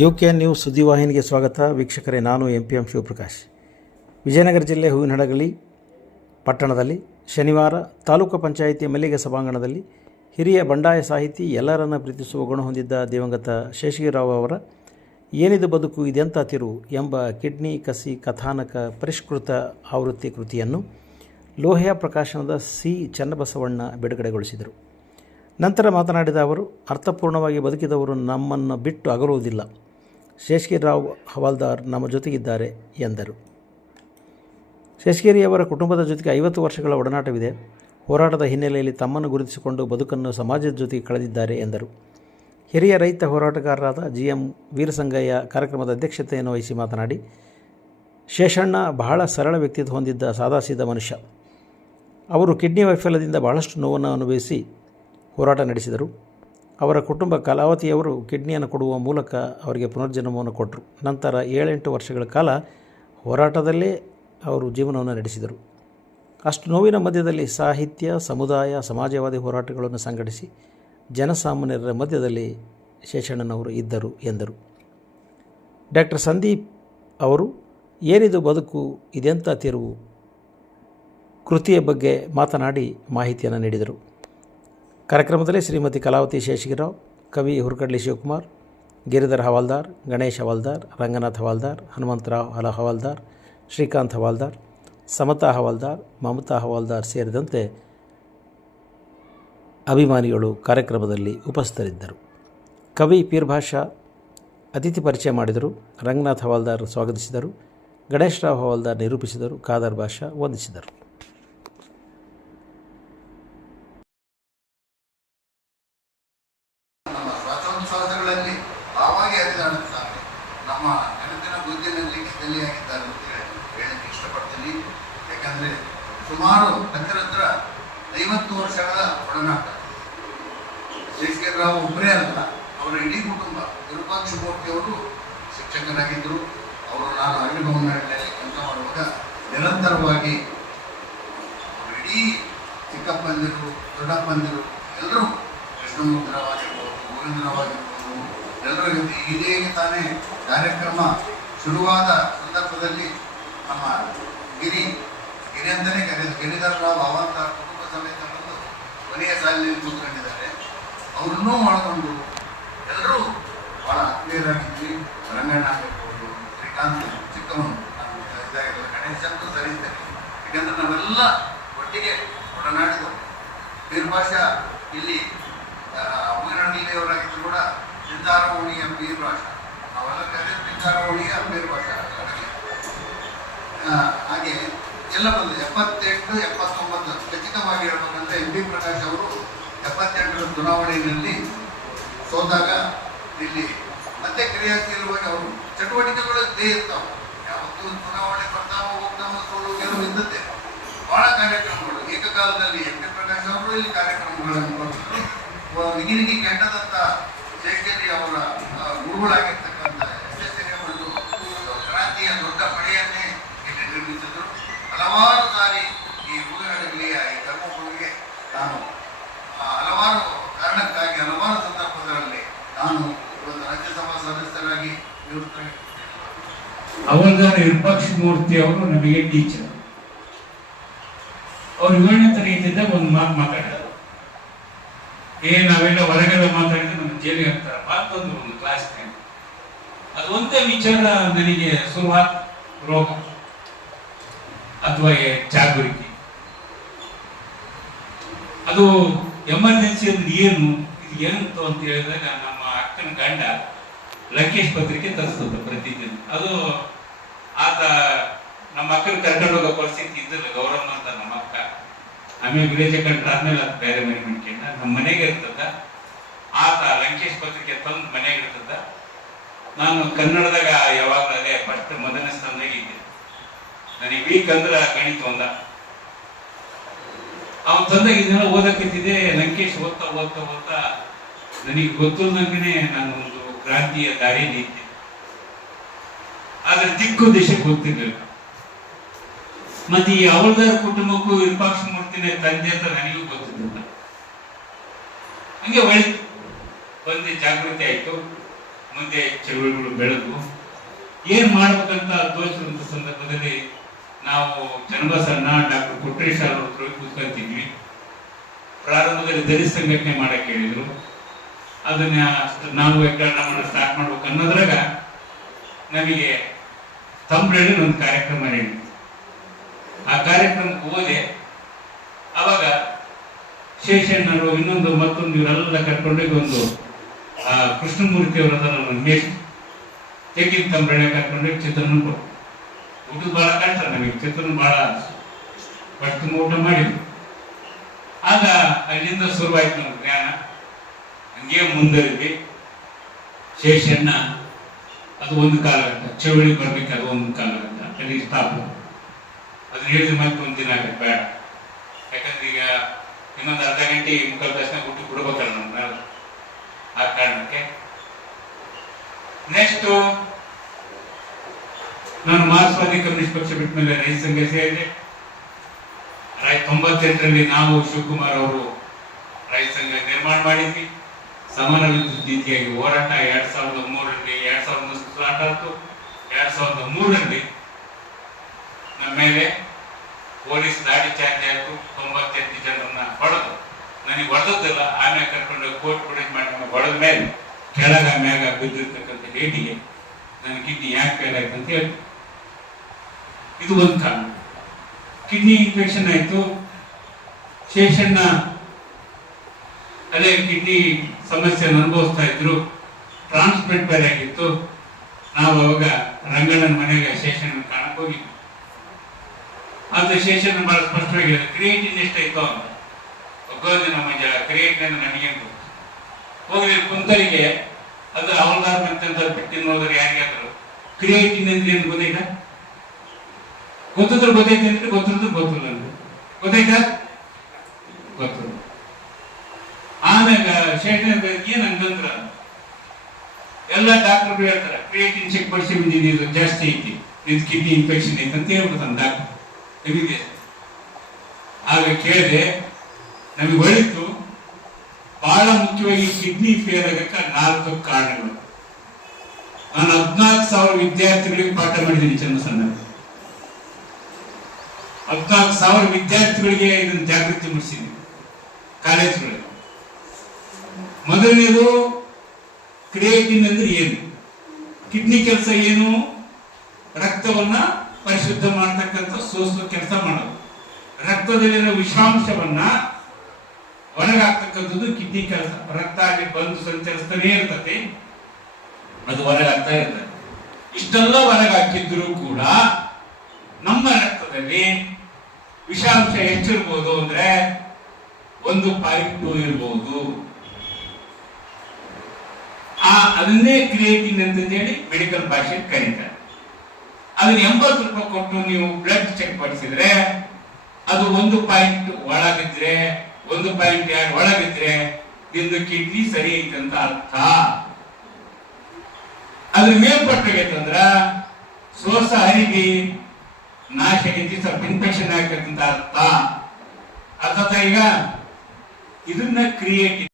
UK news ಸುದ್ದಿವಾಹಿನಿಗೆ ಸ್ವಾಗತ. ವೀಕ್ಷಕರೇ, ನಾನು MPM ಶಿವಪ್ರಕಾಶ್. ವಿಜಯನಗರ ಜಿಲ್ಲೆ ಹೂವಿನಹಡಗಲಿ ಪಟ್ಟಣದಲ್ಲಿ ಶನಿವಾರ ತಾಲೂಕು ಪಂಚಾಯಿತಿ ಮಲ್ಲಿಗೆ ಸಭಾಂಗಣದಲ್ಲಿ ಹಿರಿಯ ಬಂಡಾಯ ಸಾಹಿತಿ, ಎಲ್ಲರನ್ನ ಪ್ರೀತಿಸುವ ಗುಣ ಹೊಂದಿದ್ದ ದಿವಂಗತ ಶೇಷಗಿರಿರಾವ್ ಅವರ ಏನಿದು ಬದುಕು ಇದೆಂಥ ತಿರು ಎಂಬ ಕಿಡ್ನಿ ಕಸಿ ಕಥಾನಕ ಪರಿಷ್ಕೃತ ಆವೃತ್ತಿ ಕೃತಿಯನ್ನು ಲೋಹ್ಯ ಪ್ರಕಾಶನದ ಸಿ ಚನ್ನಬಸವಣ್ಣ ಬಿಡುಗಡೆಗೊಳಿಸಿದರು. ನಂತರ ಮಾತನಾಡಿದ ಅವರು, ಅರ್ಥಪೂರ್ಣವಾಗಿ ಬದುಕಿದವರು ನಮ್ಮನ್ನು ಬಿಟ್ಟು ಅಗಲುವುದಿಲ್ಲ. ಶೇಷಗಿರಿರಾವ್ ಹವಾಲ್ದಾರ್ ನಮ್ಮ ಜೊತೆಗಿದ್ದಾರೆ ಎಂದರು. ಶೇಷಗಿರಿಯವರ ಕುಟುಂಬದ ಜೊತೆಗೆ 50 ವರ್ಷಗಳ ಒಡನಾಟವಿದೆ. ಹೋರಾಟದ ಹಿನ್ನೆಲೆಯಲ್ಲಿ ತಮ್ಮನ್ನು ಗುರುತಿಸಿಕೊಂಡು ಬದುಕನ್ನು ಸಮಾಜದ ಜೊತೆಗೆ ಕಳೆದಿದ್ದಾರೆ ಎಂದರು. ಹಿರಿಯ ರೈತ ಹೋರಾಟಗಾರರಾದ GM ವೀರಸಂಗಯ್ಯ ಕಾರ್ಯಕ್ರಮದ ಅಧ್ಯಕ್ಷತೆಯನ್ನು ವಹಿಸಿ ಮಾತನಾಡಿ, ಶೇಷಣ್ಣ ಬಹಳ ಸರಳ ವ್ಯಕ್ತಿತ್ವ ಹೊಂದಿದ್ದ ಸಾದಾಸೀದ ಮನುಷ್ಯ. ಅವರು ಕಿಡ್ನಿ ವೈಫಲ್ಯದಿಂದ ಬಹಳಷ್ಟು ನೋವನ್ನು ಅನುಭವಿಸಿ ಹೋರಾಟ ನಡೆಸಿದರು. ಅವರ ಕುಟುಂಬ ಕಲಾವತಿಯವರು ಕಿಡ್ನಿಯನ್ನು ಕೊಡುವ ಮೂಲಕ ಅವರಿಗೆ ಪುನರ್ಜನ್ಮವನ್ನು ಕೊಟ್ಟರು. ನಂತರ 7-8 ವರ್ಷಗಳ ಕಾಲ ಹೋರಾಟದಲ್ಲೇ ಅವರು ಜೀವನವನ್ನು ನಡೆಸಿದರು. ಅಷ್ಟು ನೋವಿನ ಮಧ್ಯದಲ್ಲಿ ಸಾಹಿತ್ಯ, ಸಮುದಾಯ, ಸಮಾಜವಾದಿ ಹೋರಾಟಗಳನ್ನು ಸಂಘಟಿಸಿ ಜನಸಾಮಾನ್ಯರ ಮಧ್ಯದಲ್ಲಿ ಶೇಷಣ್ಣನವರು ಇದ್ದರು ಎಂದರು. ಡಾಕ್ಟರ್ ಸಂದೀಪ್ ಅವರು ಏನಿದು ಬದುಕು ಇದೆಂಥ ತಿರುವು ಕೃತಿಯ ಬಗ್ಗೆ ಮಾತನಾಡಿ ಮಾಹಿತಿಯನ್ನು ನೀಡಿದರು. ಕಾರ್ಯಕ್ರಮದಲ್ಲಿ ಶ್ರೀಮತಿ ಕಲಾವತಿ ಶೇಷಗಿರಿರಾವ್, ಕವಿ ಹುರ್ಕಡ್ಲಿ ಶಿವಕುಮಾರ್, ಗಿರಿಧರ್ ಹವಾಲ್ದಾರ್, ಗಣೇಶ್ ಹವಾಲ್ದಾರ್, ರಂಗನಾಥ್ ಹವಾಲ್ದಾರ್, ಹನುಮಂತರಾವ್ ಹವಾಲ್ದಾರ್, ಶ್ರೀಕಾಂತ್ ಹವಾಲ್ದಾರ್, ಸಮತಾ ಹವಾಲ್ದಾರ್, ಮಮತಾ ಹವಾಲ್ದಾರ್ ಸೇರಿದಂತೆ ಅಭಿಮಾನಿಗಳು ಕಾರ್ಯಕ್ರಮದಲ್ಲಿ ಉಪಸ್ಥಿತರಿದ್ದರು. ಕವಿ ಪೀರ್ಭಾಷಾ ಅತಿಥಿ ಪರಿಚಯ ಮಾಡಿದರು. ರಂಗನಾಥ್ ಹವಾಲ್ದಾರ್ ಸ್ವಾಗತಿಸಿದರು. ಗಣೇಶ್ ರಾವ್ ಹವಾಲ್ದಾರ್ ನಿರೂಪಿಸಿದರು. ಖಾದರ್ ಭಾಷಾ ವಂದಿಸಿದರು. ನಮ್ಮ ನೆನಪಿನ ಬುದ್ಧಿನಲ್ಲಿ ಕದಲಿಯಾಗಿದ್ದಾರೆ ಅಂತ ಹೇಳಕ್ಕೆ ಇಷ್ಟಪಡ್ತೀನಿ. ಯಾಕಂದರೆ ಸುಮಾರು ಹತ್ತಿರ 50 ವರ್ಷಗಳ ಒಡನಾಟ. ಶೇಷಗಿರಿರಾವ್ ಒಬ್ಬರೇ ಅಲ್ಲ, ಅವರ ಇಡೀ ಕುಟುಂಬ. ವಿರೂಪಾಕ್ಷಮೂರ್ತಿಯವರು ಶಿಕ್ಷಕರಾಗಿದ್ದರು. ಅವರು ನಾನು ಅರವಿಭವನಹಳ್ಳಿಯಲ್ಲಿ ಕೆಲಸ ಮಾಡುವಾಗ ನಿರಂತರವಾಗಿ ಇಡೀ ಚಿಕ್ಕಪ್ಪಂದಿರು, ದೊಡ್ಡಪ್ಪಂದಿರು ಎಲ್ಲರೂ ಕೃಷ್ಣಮೂರ್ತಿರಾವ್ ಆಗಿರ್ಬೋದು, ಗೋವಿಂದರಾವ್ ಆಗಿರ್ಬೋದು, ಎಲ್ಲರ ಇದೇ ತಾನೇ ಕಾರ್ಯಕ್ರಮ ಶುರುವಾದ ಸಂದರ್ಭದಲ್ಲಿ ನಮ್ಮ ಗಿರಿ ಅಂತಲೇ ಕರೆದು ಗಿರಿಧರ್ ರಾವ್ ಹವಾಲ್ದಾರ್ ಕುಟುಂಬ ಸಮೇತ ಬಂದು ಕೊನೆಯ ಸಾಲಿನಲ್ಲಿ ಕೂತ್ಕೊಂಡಿದ್ದಾರೆ. ಅವ್ರನ್ನೂ ಮಾಡಿಕೊಂಡು ಎಲ್ಲರೂ ಭಾಳ ಆತ್ಮೀಯರಾಗಿದ್ವಿ. ರಂಗಣ್ಣ ಆಗಿರ್ಬೋದು, ಶ್ರೀಕಾಂತ್ ಚಿಕ್ಕವನು, ಇದಾಗಿರಲ್ಲ, ಗಣೇಶ್ ಅಂತೂ ಸರಿತಾರೆ. ಯಾಕಂದರೆ ನಾವೆಲ್ಲ ಒಟ್ಟಿಗೆ ಒಡನಾಡಿದವು. ಪೀರ್ಭಾಷಾ ಇಲ್ಲಿ ಹೂವಿನಹಳ್ಳಿಯವರಾಗಿದ್ದು ಕೂಡ ಪಿಂಜಾರವೋಣಿಯ ಪೀರ್ಭಾಷಾ, ನಾವೆಲ್ಲ ಕರೆದು ಪಿಂಜಾರವೋಣಿಯ ಪೀರ್ಭಾಷಾ. ಹಾಗೆ ಎಲ್ಲ ಬಂದು 78, 79 ಖಚಿತವಾಗಿ ಹೇಳ್ಬೇಕಂದ್ರೆ MP ಪ್ರಕಾಶ್ ಅವರು 78ರ ಚುನಾವಣೆಯಲ್ಲಿ ಸೋತಾಗ ಇಲ್ಲಿ ಮತ್ತೆ ಕ್ರಿಯಾಶೀಲವಾಗಿ ಅವರು ಚಟುವಟಿಕೆಗಳು ಇದ್ದೇ ಇರ್ತಾವೆ. ಯಾವತ್ತೂ ಚುನಾವಣೆ ಬರ್ತಾವ ಹೋಗ್ತಾವ, ಸೋಲು ಗೆಲುವು ಇದ್ದದ್ದೇ. ಬಹಳ ಕಾರ್ಯಕ್ರಮಗಳು ಏಕಕಾಲದಲ್ಲಿ MP ಪ್ರಕಾಶ್ ಅವರು ಇಲ್ಲಿ ಕಾರ್ಯಕ್ರಮಗಳನ್ನು ಕೊಟ್ಟಿದ್ರು. ನಿಗಿನಿಗೆ ಕೆಟ್ಟದಂತ ಶೇಷಗಿರಿ ಅವರ ಗುರುಗಳಾಗಿರ್ತಕ್ಕಂಥ SSರೇಮಂಡು ಕ್ರಾಂತಿಯ ದೊಡ್ಡ ಪಡೆಯನ್ನೇ ಇಲ್ಲಿ ನಿರ್ಮಿಸಿದ್ರು. ಹಲವಾರು ಸಾರಿ ಈ ಹೂವಿನಹಡಗಲಿಯ ಈ ಧರ್ಮಭೂಮಿಗೆ ನಾನು ಹಲವಾರು ಕಾರಣಕ್ಕಾಗಿ ಹಲವಾರು ಸಂದರ್ಭಗಳಲ್ಲಿ ನಾನು ಇವತ್ತು ರಾಜ್ಯಸಭಾ ಸದಸ್ಯರಾಗಿ ಹವಾಲ್ದಾರ್ ವಿರೂಪಾಕ್ಷಮೂರ್ತಿ ಅವರು ನಮಗೆ ಟೀಚರ್. ಅವ್ರು 7ನೇ ತರಗತಿಯಿಂದ ಒಂದು ಮಾತಾಡಿದ್ರು. ನಾವೆಲ್ಲ ಹೊರಗೆಲ್ಲ ಮಾತಾಡಿದ್ರೆ ನಮ್ಮ ಜೈಲಿಗೆ ಹಾಕ್ತಾರೆ ಮಾತೊಂದು ಒಂದು ಕ್ಲಾಸ್ ಟೈಮ್. ಅದು ಒಂದೇ ವಿಚಾರ ನನಗೆ ಶುರುವಾತ್ ರೋಗ ಅಥವಾ ಜಾಗೃತಿ. ಅದು ಎಮರ್ಜೆನ್ಸಿ ಅಂದ್ರೆ ಏನು, ಇದು ಏನಂತ ಅಂತ ಹೇಳಿದಾಗ ನಮ್ಮ ಅಕ್ಕನ ಗಂಡ ಲಂಕೇಶ್ ಪತ್ರಿಕೆ ತರಿಸ್ತದ ಪ್ರತಿದಿನ. ಅದು ಆತ ನಮ್ಮ ಅಕ್ಕನ ಕರ್ಕೊಂಡು ಹೋಗೋ ಪರಿಸ್ಥಿತಿ ಇದ್ದಿಲ್ಲ. ಗೌರಮ್ಮ ಅಂತ ನಮ್ಮ ಅಕ್ಕ. ಆಮೇಲೆ ವಿಲೇಜ್ ಕಂಡ್ರೆ ಆದ್ಮೇಲೆ ಅದು ಬೇರೆ ಮನೆ ಮಾಡ್ಕೊಂಡ ನಮ್ಮ ಮನೆಗೆ ಇರ್ತದ. ಆತ ಲಂಕೇಶ್ ಪತ್ರಿಕೆ ತಂದು ಮನೆಗೆ ಇರ್ತದ. ನಾನು ಕನ್ನಡದಾಗ ಯಾವಾಗಲೂ ಅದೇ ಫಸ್ಟ್ ಮೊದಲನೇ ಸ್ಥಾನದಾಗ ಇದ್ದೆ. ನನಗೆ ವೀಕ್ ಅಂದ್ರೆ ಗಣಿತ ಒಂದ. ಅವನು ತಂದಾಗ ಇದನ್ನೆಲ್ಲ ಓದಕ್ಕಿದ್ದೆ. ಲಂಕೇಶ್ ಓದ್ತಾ ನನಗೆ ಗೊತ್ತಿಲ್ಲದಂಗೆ ನಾನು ಒಂದು ಕ್ರಾಂತಿಯ ದಾರಿಯಲ್ಲಿ ಇದ್ದೆ. ಆದ್ರೆ ದಿಕ್ಕು ದೇಶಕ್ಕೆ ಗೊತ್ತಿರಲಿಲ್ಲ. ಮತ್ತೆ ಈ ಹವಾಲ್ದಾರ್ ಕುಟುಂಬಕ್ಕೂ ವಿರೂಪಾಕ್ಷಮೂರ್ತಿನೇ ತಂದೆ ಅಂತ ನನಗೂ ಗೊತ್ತಿರಲಿಲ್ಲ. ಹಂಗೆ ಒಳ್ಳೆ ಬಂದು ಜಾಗೃತಿ ಆಯ್ತು. ಮುಂದೆ ಚಳುವಳಿಗಳು ಬೆಳೆದು ಏನ್ ಮಾಡ್ಬೇಕಂತ ತೋಚಿದಂತ ಸಂದರ್ಭದಲ್ಲಿ ನಾವು ಚನ್ನಬಸಣ್ಣ ಡಾಕ್ಟರ್ ಕೊಟ್ರೇಶ್ ಅವರು ಕೂತ್ಕೊಂತಿದ್ವಿ. ಪ್ರಾರಂಭದಲ್ಲಿ ದಲಿತ ಸಂಘಟನೆ ಮಾಡಕ್ ಹೇಳಿದ್ರು. ಅದನ್ನ ನಾವು ವಿಂಗಡಣೆ ಸ್ಟಾರ್ಟ್ ಮಾಡ್ಬೇಕು ಅನ್ನೋದ್ರಾಗ ನಮಗೆ ತಂಬ್ರಳ್ಳಿ ಒಂದು ಕಾರ್ಯಕ್ರಮ ಹೇಳಿದ್ರು. ಆ ಕಾರ್ಯಕ್ರಮಕ್ಕೆ ಹೋದೆ. ಅವಾಗ ಶೇಷಣ್ಣರು ಇನ್ನೊಂದು ಮತ್ತೊಂದು ಇವರೆಲ್ಲ ಕರ್ಕೊಂಡೋಗಿ ಒಂದು ಕೃಷ್ಣಮೂರ್ತಿ ಅವರ ಮೇಸ್ಟ್ ತೆಗಿನ ತಂಬ್ರಳ್ಳಿ ಕರ್ಕೊಂಡೋಗಿ ಚಿತ್ರನ ಕೊಟ್ಟು ಊಟದ ಬಹಳ ಕಷ್ಟ ನಮಗೆ. ಚಿತ್ರನ ಬಹಳ ಫಸ್ಟ್ ಊಟ ಮಾಡಿದ್ರು. ಆಗ ಅಲ್ಲಿಂದ ಶುರುವಾಯ್ತು ನಮ್ಮ ಜ್ಞಾನ. ಹಂಗೆ ಮುಂದರಿದ್ವಿ. ಶೇಷಣ್ಣ ಅದು ಒಂದು ಕಾಲಘಟ್ಟ, ಚಳುವಳಿ ಬರ್ಬೇಕು, ಅದು ಒಂದು ಕಾಲಘಟ್ಟ, ಅಲ್ಲಿ ಸ್ಟಾಪ್. ಅದನ್ನ ಹೇಳಿದ ಮತ್ತೆ ಒಂದಿನ ಆಗತ್ತೆ ಬೇಡ, ಯಾಕಂದ್ರೆ ಈಗ ಇನ್ನೊಂದು ಅರ್ಧ ಗಂಟೆ ಮುಕ್ಕಾಲು ತಕ್ಷಣ ಗುಟ್ಟು ಕೊಡ್ಬೇಕಲ್ಲ ನಮ್ಗೆ. ಆ ಕಾರಣಕ್ಕೆ ನೆಕ್ಸ್ಟ್ ನಾನು ಮಾರ್ಕ್ಸ್ವಾದಿ ಕಮ್ಯುನಿಸ್ಟ್ ಪಕ್ಷ ಬಿಟ್ಟ ಮೇಲೆ ರೈತ ಸಂಘ ಸೇರಿದೆ. 98ರಲ್ಲಿ ನಾವು ಶಿವಕುಮಾರ್ ಅವರು ರೈತ ಸಂಘ ನಿರ್ಮಾಣ ಮಾಡಿದ್ವಿ. ಸಮಾನ ವಿದ್ಯುತ್ ನೀತಿಯಾಗಿ ಹೋರಾಟ 2003ರಲ್ಲಿ 2001 ಸ್ಟಾರ್ಟ್ ಆಯ್ತು. 2003ರಲ್ಲಿ ನಮ್ಮ ಮೇಲೆ ಪೊಲೀಸ್ ಲಾಠಿ ಚಾರ್ಜ್ ಆಯ್ತು. 98 ಜನರನ್ನ ಹೊಡೆದು, ನನಗೆ ಹೊಡೆದಿಲ್ಲ, ಆಮೇಲೆ ಕರ್ಕೊಂಡು ಕೋರ್ಟ್ ಪ್ರೊಡ್ಯೂಸ್ ಮಾಡಿ ಹೊಡೆದ ಮೇಲೆ ಕೆಳಗ ಮ್ಯಾಗ ಬಿದ್ದಿರ್ತಕ್ಕಂಥ ಡೇಟಿಗೆ ನನ್ನ ಕಿಡ್ನಿ ಯಾಕೆ ಫೇಲ್ ಆಯ್ತು ಅಂತ ಹೇಳಿ ಇದು ಒಂದು ಕಾರಣ. ಕಿಡ್ನಿ ಇನ್ಫೆಕ್ಷನ್ ಆಯ್ತು. ಶೇಷಣ್ಣ ಅದೇ ಕಿಡ್ನಿ ಸಮಸ್ಯೆಯನ್ನು ಅನುಭವಿಸ್ತಾ ಇದ್ರು. ಟ್ರಾನ್ಸ್ಪ್ಲಾಂಟ್ ಬೇರೆ ಆಗಿತ್ತು. ನಾವು ಅವಾಗ ರಂಗಣ್ಣನ ಮನೆಗೆ ಶೇಷಣ್ಣ ಕಾಣಕ್ ಹೋಗಿದ್ವಿ. ಅದು ಶೇಷಣ್ಣ ಬಹಳ ಸ್ಪಷ್ಟವಾಗಿ ಕ್ರಿಯೇಟಿನ್ ಎಷ್ಟಾಯ್ತು ಅಂತ ಒಗ್ಗೋದಿನ ಮಂಜ ಕ್ರಿಯೇಟಿನ್ ನನಗೆ ಹೋಗಿ ಕುಂತರಿಗೆ ಅದು ಅವಲ್ದಾರ ಅಂತ ಬಿಟ್ಟು ನೋಡಿದ್ರೆ ಯಾರಿಗಾದ್ರು ಕ್ರಿಯೇಟಿನ್ ಅಂದ್ರೆ ಏನು ಗೊತ್ತಾಯ್ತಾ? ಗೊತ್ತಿದ್ರು ಗೊತ್ತೈತೆ ಅಂದ್ರೆ ಗೊತ್ತಿರೋದು ಗೊತ್ತಿಲ್ಲ ಅಂದ್ರೆ ಗೊತ್ತಾಯ್ತಾ? ಗೊತ್ತು. ಆಮ್ಯಾಗ ಶೇಷಣ್ಣ ಏನ್ ಹಂಗಂದ್ರ ಎಲ್ಲ ಡಾಕ್ಟರ್ ಹೇಳ್ತಾರೆ ಕ್ರಿಯೇಟಿನ್ ಚೆಕ್ ಮಾಡಿಸಿ ಬಂದಿದ್ದು ಜಾಸ್ತಿ ಐತಿ, ನಿನ್ ಕಿಡ್ನಿ ಇನ್ಫೆಕ್ಷನ್ ಐತೆ ಅಂತ ಹೇಳ್ಬಿಡ್ತಾನೆ ಡಾಕ್ಟರ್. ನಿಮಗೆ ಆಗ ಕೇಳಿದೆ, ನಮಗೆ ಒಳಿತು. ಬಹಳ ಮುಖ್ಯವಾಗಿ ಕಿಡ್ನಿ ಫೇಲ್ ಆಗಕ್ಕೆ 4 ಕಾರಣಗಳು. ನಾನು 14,000 ವಿದ್ಯಾರ್ಥಿಗಳಿಗೆ ಪಾಠ ಮಾಡಿದ್ದೀನಿ ಚನ್ನಬಸಣ್ಣ. 14,000 ವಿದ್ಯಾರ್ಥಿಗಳಿಗೆ ಇದನ್ನು ಜಾಗೃತಿ ಮೂಡಿಸಿದ್ದೀನಿ ಕಾಲೇಜುಗಳಲ್ಲಿ. ಮೊದಲನೇದು ಕ್ರಿಯೇಟಿನ್ ಅಂದ್ರೆ ಏನು, ಕಿಡ್ನಿ ಕೆಲಸ ಏನು, ರಕ್ತವನ್ನ ಪರಿಶುದ್ಧ ಮಾಡತಕ್ಕಂಥ ಸೋಸುವ ಕೆಲಸ ಮಾಡೋದು. ರಕ್ತದಲ್ಲಿರೋ ವಿಷಾಂಶವನ್ನ ಹೊರಗಾಗ್ತಕ್ಕಂಥದ್ದು ಕಿಡ್ನಿ ಕೆಲಸ. ರಕ್ತ ಅಲ್ಲಿ ಬಂದು ಸಂಚರಿಸ್ತಾನೆ ಇರ್ತದೆ, ಅದು ಹೊರಗಾಗ್ತಾ ಇರ್ತದೆ. ಇಷ್ಟೆಲ್ಲ ಹೊರಗಾಕಿದ್ರು ಕೂಡ ನಮ್ಮ ರಕ್ತದಲ್ಲಿ ವಿಷಾಂಶ ಎಷ್ಟಿರ್ಬೋದು ಅಂದ್ರೆ 1.2 ಇರ್ಬೋದು. ಅದನ್ನೇ ಕ್ರಿಯೇಟಿನ್ ಅಂತ ಹೇಳಿ ಮೆಡಿಕಲ್ ಭಾಷೆ ಕರೀತಾರೆ. ಅದನ್ನ 80 ರೂಪಾಯಿ ಕೊಟ್ಟು ನೀವು ಬ್ಲಡ್ ಚೆಕ್ ಮಾಡಿಸಿದ್ರೆ ಅದು 1 ಪಾಯಿಂಟ್ ಒಳಗಿದ್ರೆ 1.2 ಒಳಗಿದ್ರೆ ನಿಂದು ಕಿಡ್ನಿ ಸರಿ ಐತೆ ಅಂತ ಅರ್ಥ. ಅದ್ರ ಮೇಲ್ಪಟ್ಟಂದ್ರ ಸೋಸ ಹರಿಗಿ ನಾಶ ಆಗೈತಿ, ಸ್ವಲ್ಪ ಇನ್ಫೆಕ್ಷನ್ ಆಗೈತೆ ಅಂತ ಅರ್ಥ. ಈಗ ಇದನ್ನ ಕ್ರಿಯೇಟಿನ್